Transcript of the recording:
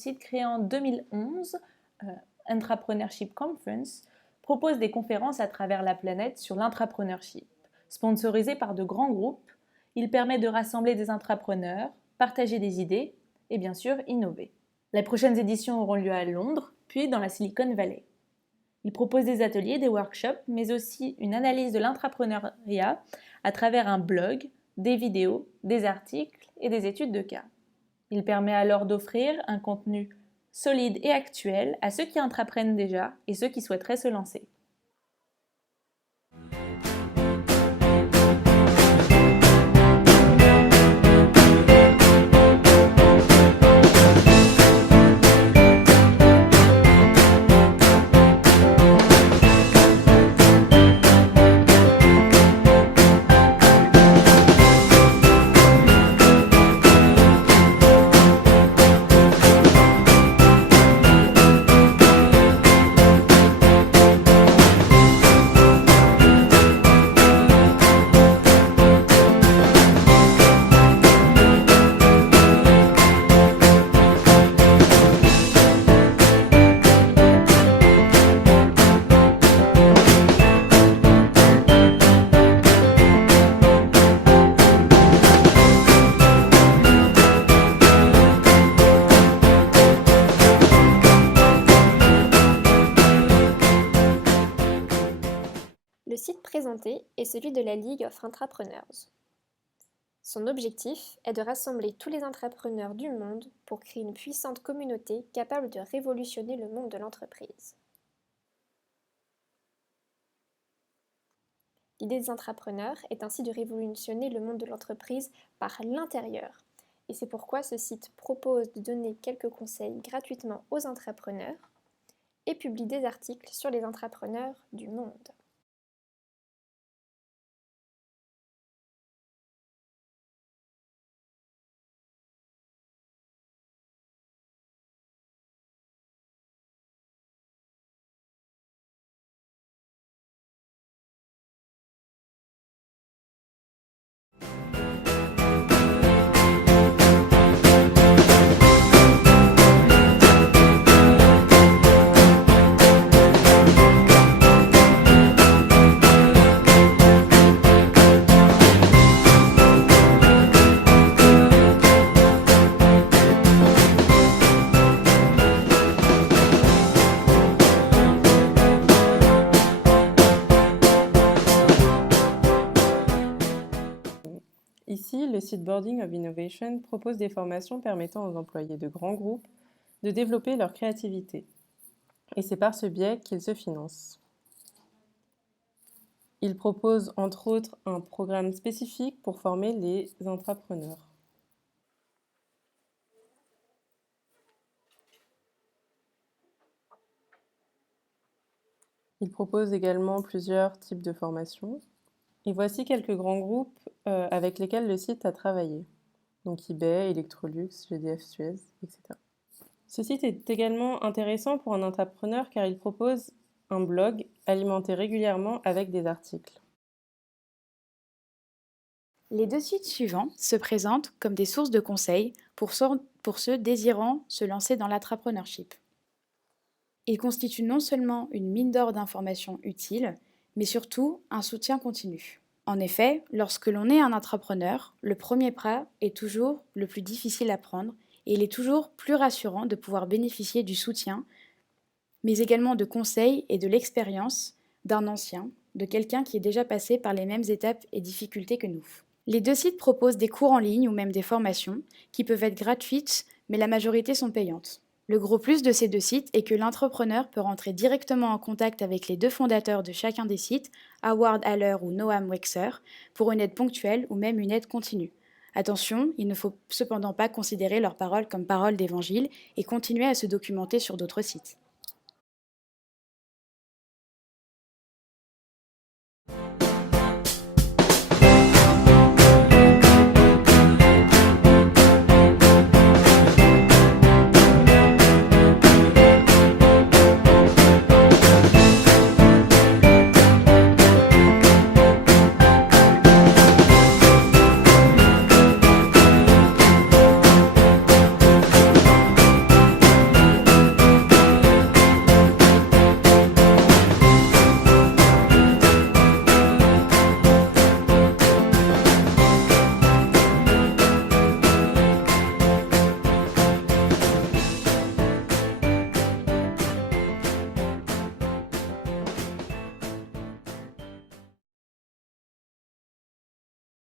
site créé en 2011, Entrepreneurship Conference, propose des conférences à travers la planète sur l'entrepreneurship. Sponsorisé par de grands groupes, il permet de rassembler des entrepreneurs, partager des idées et bien sûr innover. Les prochaines éditions auront lieu à Londres, puis dans la Silicon Valley. Il propose des ateliers, des workshops, mais aussi une analyse de l'entrepreneuriat à travers un blog, des vidéos, des articles et des études de cas. Il permet alors d'offrir un contenu solide et actuel à ceux qui entreprennent déjà et ceux qui souhaiteraient se lancer. Le site présenté est celui de la League of Entrepreneurs. Son objectif est de rassembler tous les entrepreneurs du monde pour créer une puissante communauté capable de révolutionner le monde de l'entreprise. L'idée des entrepreneurs est ainsi de révolutionner le monde de l'entreprise par l'intérieur. Et c'est pourquoi ce site propose de donner quelques conseils gratuitement aux entrepreneurs et publie des articles sur les entrepreneurs du monde. Ici, le site Boarding of Innovation propose des formations permettant aux employés de grands groupes de développer leur créativité. Et c'est par ce biais qu'ils se financent. Il propose entre autres un programme spécifique pour former les entrepreneurs. Il propose également plusieurs types de formations. Et voici quelques grands groupes avec lesquels le site a travaillé. Donc eBay, Electrolux, GDF Suez, etc. Ce site est également intéressant pour un entrepreneur car il propose un blog alimenté régulièrement avec des articles. Les deux sites suivants se présentent comme des sources de conseils pour ceux désirant se lancer dans l'entrepreneurship. Ils constituent non seulement une mine d'or d'informations utiles, mais surtout un soutien continu. En effet, lorsque l'on est un entrepreneur, le premier pas est toujours le plus difficile à prendre et il est toujours plus rassurant de pouvoir bénéficier du soutien, mais également de conseils et de l'expérience d'un ancien, de quelqu'un qui est déjà passé par les mêmes étapes et difficultés que nous. Les deux sites proposent des cours en ligne ou même des formations qui peuvent être gratuites, mais la majorité sont payantes. Le gros plus de ces deux sites est que l'entrepreneur peut rentrer directement en contact avec les deux fondateurs de chacun des sites, Howard Haller ou Noam Wexer, pour une aide ponctuelle ou même une aide continue. Attention, il ne faut cependant pas considérer leurs paroles comme paroles d'évangile et continuer à se documenter sur d'autres sites.